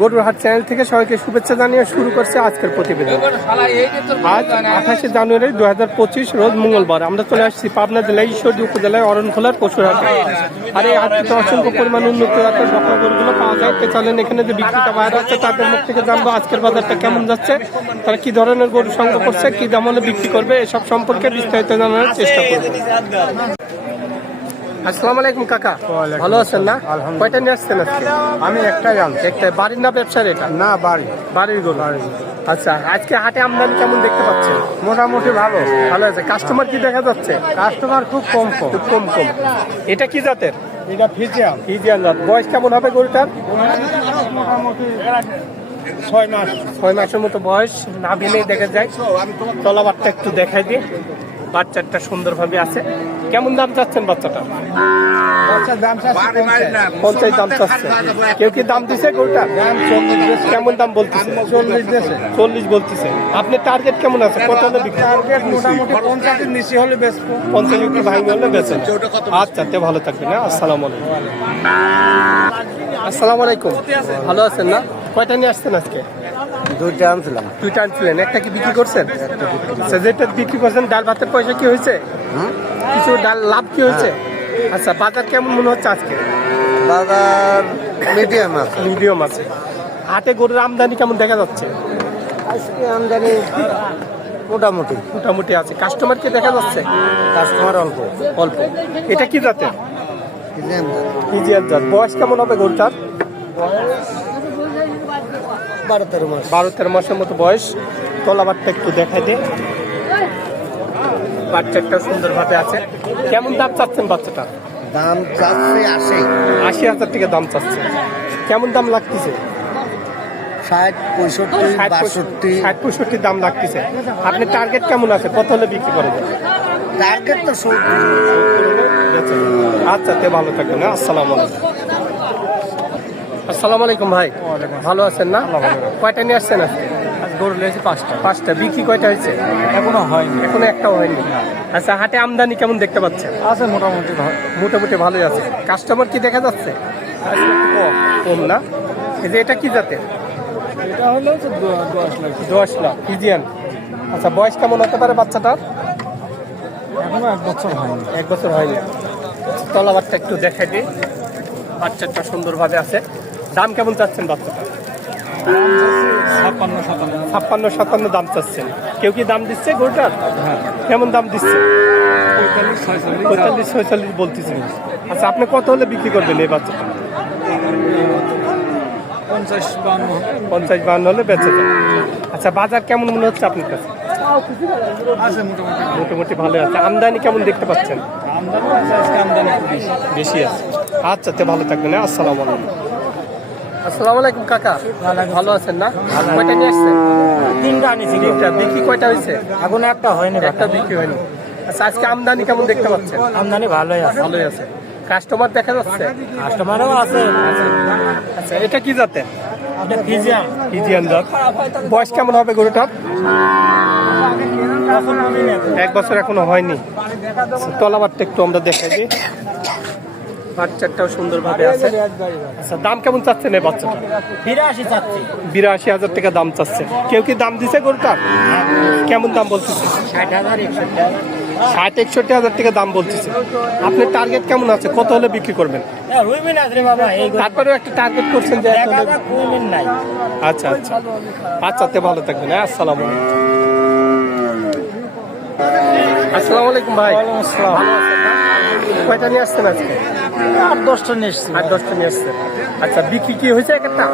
গরুর হাট চ্যানেল থেকে সবাইকে শুভেচ্ছা জানিয়ে শুরু করছে আজকের প্রতিবেদন। আজ আঠাশে জানুয়ারি দু হাজার পঁচিশ রোজ মঙ্গলবার। আমরা চলে আসছি পাবনা জেলায় ঈশ্বরদী উপজেলায় অরণখোলার পশুর হাটে আর এই হাটটিতে অসংখ্য পরিমাণ উন্নত জাতের সকল গরুগুলো পাওয়া যায়। তো চলেন এখানে যে বিক্রিটা বাইরে আছে, তাদের মুখ থেকে জানব আজকের বাজারটা কেমন যাচ্ছে। তারা কি ধরনের গরু সংগ্রহ করছে, কি দাম হলে বিক্রি করবে, এসব সম্পর্কে বিস্তারিত জানানোর চেষ্টা করব। আসসালামু আলাইকুম কাকা। ভালো আছেন না? কয়টা নিয়ে আসছেন আজকে? আমি একটাই জানছি একটা বাড়ির না ব্যবসার এটা? না বাড়ি। বাড়ির গরু। আচ্ছা আজকে হাটে আমদানি কেমন দেখতে পাচ্ছেন? মোটামুটি ভালো। ভালো আছে। কাস্টমার কি দেখা যাচ্ছে? কাস্টমার খুব কম কম। খুব কম কম। এটা কি জাতের? এটা ফিজিয়াম ইজিয়ান জাত। বয়স কেমন হবে গরুটার? মোটামুটি ছয় মাস। ছয় মাসের মতো বয়স। না ভেঙে দেখা যায়। তলাবারটা একটু দেখাই দিয়ে বাচ্চাটা সুন্দরভাবে আছে। কেমন দাম চাচ্ছেন বাচ্চাটা? পঞ্চাশ। দাম। চাচ্ছে কেউ কি দাম দিছে গরুটা চল্লিশ কেমন দাম বলতেছে? চল্লিশ বলতেছে। আপনার টার্গেট কেমন আছে? কত হলে টার্গেট মোটামুটি পঞ্চাশের নিচে হলে বেচবো। পঞ্চাশ একটু ভাঙি হলে বেচেন? আচ্ছা তে ভালো থাকবেন হ্যাঁ? আসসালামু আলাইকুম। আসসালামু আলাইকুম। ভালো আছেন না? কয়টা নিয়ে আসছেন আজকে? দুইটা আনছিলাম। দুইটা আনছিলেন। একটা কি বিক্রি করছেন? যেটা বিক্রি করছেন ডাল ভাতের পয়সা কি হয়েছে? কিছু ডাল লাভ কি হয়েছে? আচ্ছা বাজার কেমন মনে হচ্ছে আজকে? বাজার মিডিয়াম আছে। মিডিয়াম আছে। হাটে গরুর আমদানি কেমন দেখা যাচ্ছে? আজকে আমদানি মোটামুটি। মোটামুটি আছে। কাস্টমার কি দেখা যাচ্ছে? কাস্টমার অল্প। অল্প। এটা কি জাতের? ইজিয়ার জাত। বয়স কেমন হবে গরুটার? বারো তেরো মাস। বারো তেরো মাসের মতো বয়স। তলাবারটা একটু দেখাই দে। বাচ্চাটা সুন্দর সুন্দরভাবে আছে। কেমন দাম চাচ্ছেন বাচ্চাটা? দাম চাচ্ছে আসে আশি হাজার টাকা দাম চাচ্ছে। কেমন দাম লাগতেছে? ষাট পঁয়ষট্টি ষাট বাষট্টি। ষাট পঁয়ষট্টি দাম লাগতেছে। আপনি টার্গেট কেমন আছে? কত হলে বিক্রি করেন? টার্গেট তো সত্তর। আচ্ছা তে ভালো থাকবেন হ্যাঁ? আসসালামু আলাইকুম। আসসালামু আলাইকুম ভাই। ভালো আছেন না? কয়টা নিয়ে আসছেন আজকে? গরু লেগেছে পাঁচটা। পাঁচটা। বিক্রি কয়টা হয়েছে? এখনও হয়নি। এখনও একটাও হয়নি। আচ্ছা হাটে আমদানি কেমন দেখতে পাচ্ছেন? আছে মোটামুটি মোটামুটি ভালোই আছে। কাস্টমার কি দেখা যাচ্ছে? কম। না? এই যে এটা কি জাতের? এটা হলো দশ লাখ। দশ লাখ ফিজিয়ান আচ্ছা বয়স কেমন হতে পারে বাচ্চাটার? এখনও এক বছর হয়নি। এক বছর হয়নি। তলাবারটা একটু দেখাই দিই। বাচ্চাটা সুন্দরভাবে আছে। দাম কেমন চাচ্ছেন বাচ্চাটা ছাপ্পান্ন সাতান্ন। ছাপ্পান্ন সাতান্ন দাম চাচ্ছেন। কেউ কি দাম দিচ্ছে গরুটার? হ্যাঁ। কেমন দাম দিচ্ছে? পঁয়তাল্লিশ ছয়চল্লিশ। বলতেছেন আচ্ছা আপনি কত হলে বিক্রি করবেন এই বাচ্চাটা? পঞ্চাশ বান্ন পঞ্চাশ বান্ন হলে বেঁচে আচ্ছা বাজার কেমন মনে হচ্ছে আপনার কাছে? মোটামুটি। ভালো আছে। আমদানি কেমন দেখতে পাচ্ছেন? আমদানি বেশি আছে। আচ্ছা তে ভালো থাকবেন। হ্যাঁ? আসসালামু আলাইকুম। আসসালামু আলাইকুম কাকা। ভালো আছেন না? কয়টা নিয়ে আসছেন? তিনটা আনিছি। তিনটা। বিক্রি কয়টা হয়েছে? এখন একটা হয়নি একটা বিক্রি হয়নি। আচ্ছা আজকে আমদানি কেমন দেখতে পাচ্ছেন? আমদানি ভালোই আছে। ভালোই আছে। কাস্টমার দেখা যাচ্ছে? কাস্টমারও আছে। আচ্ছা এটা কি জাত। বয়স কেমন হবে গরুটার? এক বছর এখনও হয়নি। তলাবারটা একটু আমরা দেখাই দিই। বাচ্চাটাও সুন্দরভাবে আছে। আচ্ছা দাম কেমন চাচ্ছেন এই বাচ্চাটা? বিরাশি চাচ্ছি। বিরাশি হাজার টাকা দাম চাচ্ছে কেউ কি দাম দিছে গরুটার কেমন দাম বলতেছে? ষাট হাজার একষট্টি ষাট একষট্টি হাজার টাকা দাম বলতেছে। আপনার টার্গেট কেমন আছে? কত হলে বিক্রি করবেন? রুইমিন আছে রে বাবা এই তারপরেও একটা টার্গেট করছেন যে আচ্ছা আচ্ছা আচ্ছা। তে ভালো থাকবেন হ্যাঁ? আসসালামু আলাইকুম। আসসালামু আলাইকুম ভাই। ভালো আছেন কয়টা নিয়ে আসছেন আজকে? আট দশটা নিয়ে এসছি। আট দশটা নিয়ে আচ্ছা বিক্রি কি হয়েছে একটা?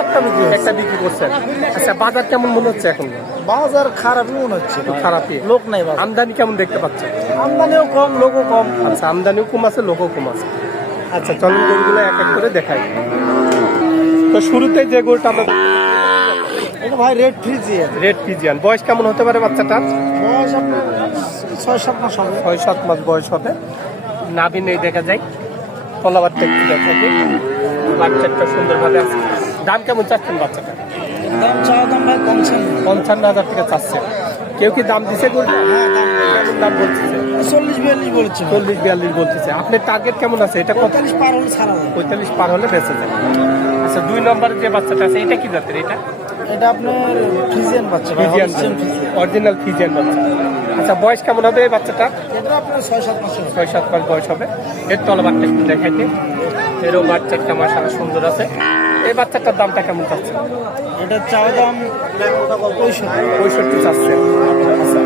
একটা বিক্রি। একটা বিক্রি করছেন আচ্ছা বাজার কেমন মনে হচ্ছে এখন? বাজার খারাপই মনে হচ্ছে। খারাপই। লোক নাই আমদানি কেমন দেখতে পাচ্ছেন? আমদানিও কম লোকও কম। আচ্ছা আমদানিও কম আছে লোকও কম আছে। আচ্ছা চলুন গরুগুলো এক এক করে দেখাই। তো শুরুতে যে গরুটা আমরা এটা ভাই রেড ফ্রিজি রেড পিজিয়ান বয়স কেমন হতে পারে বাচ্চাটার? বয়স আপনার ছয় সাত মাস হবে। ছয় সাত মাস বয়স হবে। নাভি নেই দেখা যায় তলাবারটা একটু দেখা যায় বাচ্চাটা সুন্দরভাবে আছে। দাম কেমন চাচ্ছেন বাচ্চাটা? দাম চাওয়া দাম ভাই কমছে না। পঞ্চান্ন হাজার টাকা চাচ্ছে। কেউ কি দাম দিছে গরু হ্যাঁ দাম বলতেছে। চল্লিশ বিয়াল্লিশ বলেছে। চল্লিশ বিয়াল্লিশ বলতেছে। আপনার টার্গেট কেমন আছে? এটা পঁয়তাল্লিশ পার হলে ছাড়া পঁয়তাল্লিশ পার হলে বেঁচে যায় আচ্ছা দুই নম্বরের যে বাচ্চাটা আছে এটা কি জাতের? এটা? এটা আপনার ফিজিয়ান বাচ্চা ফিজিয়ান অরিজিনাল ফিজিয়ান বাচ্চা। আচ্ছা বয়স কেমন হবে এই বাচ্চাটা? ছয় সাত মাস মাস বয়স হবে। এর তলবারটা একটু দেখাইতে এরও বাচ্চাটা মাসালা সুন্দর আছে। এই বাচ্চাটার দামটা কেমন চাচ্ছে? এটা চাওয়া দাম পঁয়ষট্টি। পঁয়ষট্টি চাচ্ছে। আচ্ছা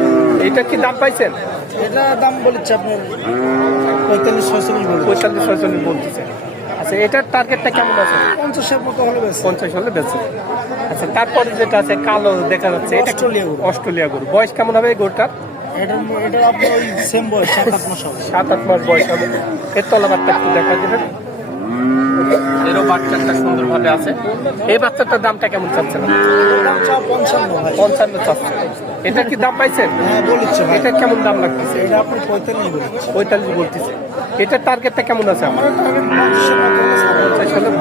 এইটা কি দাম পাইছেন? এটা দাম বলেছে আপনার পঁয়তাল্লিশ ছয়চল্লিশ পঁয়তাল্লিশ ছয়চল্লিশ বলতেছে। আচ্ছা এটার টার্গেটটা কেমন আছে? পঞ্চাশের মতো হলে বেশ। পঞ্চাশ হলে বেঁচে আচ্ছা তারপরে যেটা আছে কালো দেখা যাচ্ছে এটা অস্ট্রেলিয়া গরু। অস্ট্রেলিয়া গরু। বয়স কেমন হবে এই গরুটার? এটা এটা আপনার ওই সেম বয়স সাত আট মাস হবে। সাত আট মাস বয়স হবে। এর তলাবারটা একটু দেখা দেবেন এরও বাচ্চাটা সুন্দরভাবে আছে। এই বাচ্চাটার দামটা কেমন চাচ্ছেন এটার পঞ্চান্ন চাচ্ছে এটা কি দাম পাইছেন? হ্যাঁ এটা কেমন দাম লাগতেছে? এটা আপনি পঁয়তাল্লিশ পঁয়তাল্লিশ বলতেছে। এটার টার্গেটটা কেমন আছে আমার।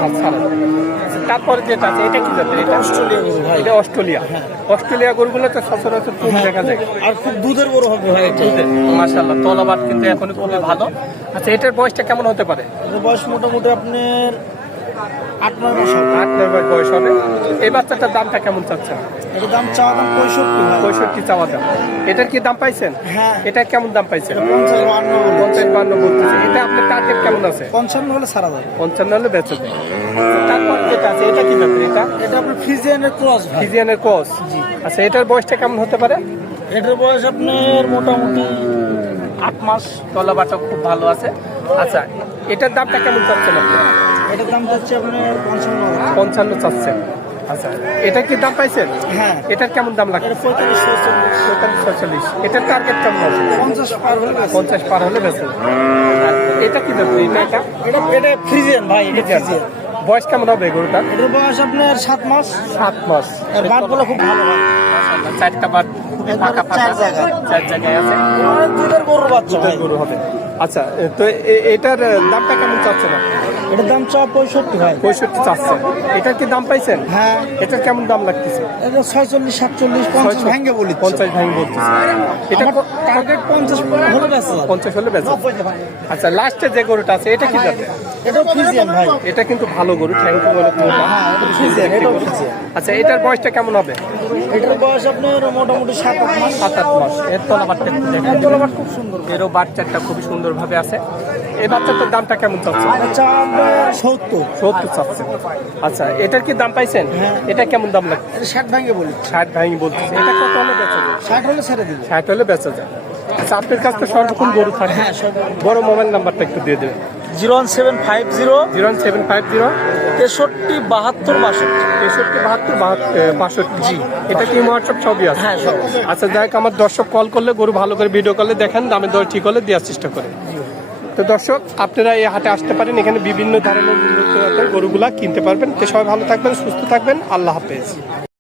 পঞ্চাশ যাবে। তারপরে যেটা আছে এটা কি জাতের এটা? অস্ট্রেলিয়া এটা অস্ট্রেলিয়া। অস্ট্রেলিয়া গরুগুলো তো সচরাচর খুব দেখা যায়। আর খুব দুধের গরু হবে ভাই এটা। মাশাল্লাহ তলাবাদ কিন্তু এখন খুবই ভালো। আচ্ছা এটার বয়সটা কেমন হতে পারে? বয়স মোটামুটি আপনার আট নয় মাস হবে আট নয় মাস বয়স হবে। এই বাচ্চাটার দামটা কেমন চাচ্ছেন? এটার দাম চাওয়া দাম পঁয়ষট্টি পঁয়ষট্টি চাওয়া দাম। এটার কি দাম পাইছেন? হ্যাঁ। এটা কেমন দাম পাইছেন? এটা পঞ্চাশ বান্ন পঞ্চাশ বান্ন বলতেছে। এটা আপনার টার্গেট কেমন আছে? পঞ্চান্ন হলে পঞ্চান্ন হলে বেঁচে যায় তারপর যেটা আছে। এটা কি ব্যাপার এটা? এটা আপনার ক্রস আচ্ছা এটার বয়সটা কেমন হতে পারে? এটার বয়স আপনার মোটামুটি আট মাস। তলাবাটা খুব ভালো আছে। আচ্ছা এটার দামটা কেমন চাচ্ছেন আপনি? এটার দাম যাচ্ছে আপনার পঞ্চান্ন। পঞ্চান্ন চাচ্ছেন। আচ্ছা এটা কি দাম পাইছেন? হ্যাঁ। এটার কেমন দাম লাগে এটা পঁয়তাল্লিশ পঁয়তাল্লিশ ছয়চল্লিশ। এটার টার্গেট কেমন আছে? পঞ্চাশ পার হলে। পঞ্চাশ পার হলে বেঁচে এটা কি ব্যাপার এটা এটা? এটা ফ্রিজিয়ান ভাই এটা ফ্রিজিয়ান। বয়স কেমন হবে গরুটা এটার বয়স আপনার সাত মাস। সাত মাস। আর খুব ভালো মাশাআল্লাহ, চারটা বার খুবই ফাঁকা ফাঁকা। চার জায়গায়। আছে। দুধের গরুর বাচ্চা দুধের গরু হবে। আচ্ছা তো এটার দামটা কেমন চাচ্ছেন এটার দাম চাওয়া পঁয়ষট্টি ভাই। পঁয়ষট্টি চাচ্ছেন। এটার কি দাম পাইছেন? হ্যাঁ। এটার কেমন দাম লাগতেছে? এটা ছয়চল্লিশ সাতচল্লিশ পঞ্চাশ ভেঙে বলি পঞ্চাশ ভাঙি এটা টার্গেট পঞ্চাশ হলে পঞ্চাশ হলে বেঁচে আচ্ছা লাস্টে যে গরুটা আছে এটা কি যাবে ফ্রিজিয়ান ভাই। এটা কিন্তু ভালো গরু থ্যাংক ইউ। হ্যাঁ এটা আচ্ছা এটার বয়সটা কেমন হবে? এটার বয়স আপনার মোটামুটি সাত আট মাস। সাত আট মাস। এর তলাবারটা একটু দেখেন। তলাবাট খুব সুন্দর। এরও বাচ্চাটা খুবই সুন্দরভাবে আছে। এই বাচ্চাটার দামটা কেমন চাচ্ছে আপনার সত্তর। সত্তর চাচ্ছে আচ্ছা এটার কি দাম পাইছেন? হ্যাঁ। এটা কেমন দাম লাগছে? ষাট ভেঙে বলি ষাট ভাঙি বলতেছে। এটা কত হলে বেচা যায়? ষাট হলে ছেড়ে দিবে। ষাট হলে বেচা যায়। আচ্ছা আপনার কাছে তো সর্বক্ষণ গরু থাকে। হ্যাঁ বড় মোবাইল নাম্বারটা একটু দিয়ে দেবেন। Zero one seven five zero zero seven five zero তেষট্টি বাহাত্তর বাষট্টি। তেষট্টি বাহাত্তর বাষট্টি। জি। এটা কি হোয়াটসঅ্যাপ ছবি আছে? হ্যাঁ, আচ্ছা যাই হোক, আমার দর্শক কল করলে গরু ভালো করে ভিডিও করলে দেখেন দামে দর ঠিক হলে দেওয়ার চেষ্টা করে। তো দর্শক আপনারা এই হাটে আসতে পারেন এখানে বিভিন্ন ধরনের গরুগুলা কিনতে পারবেন। তো সবাই ভালো থাকবেন সুস্থ থাকবেন আল্লাহ হাফেজ।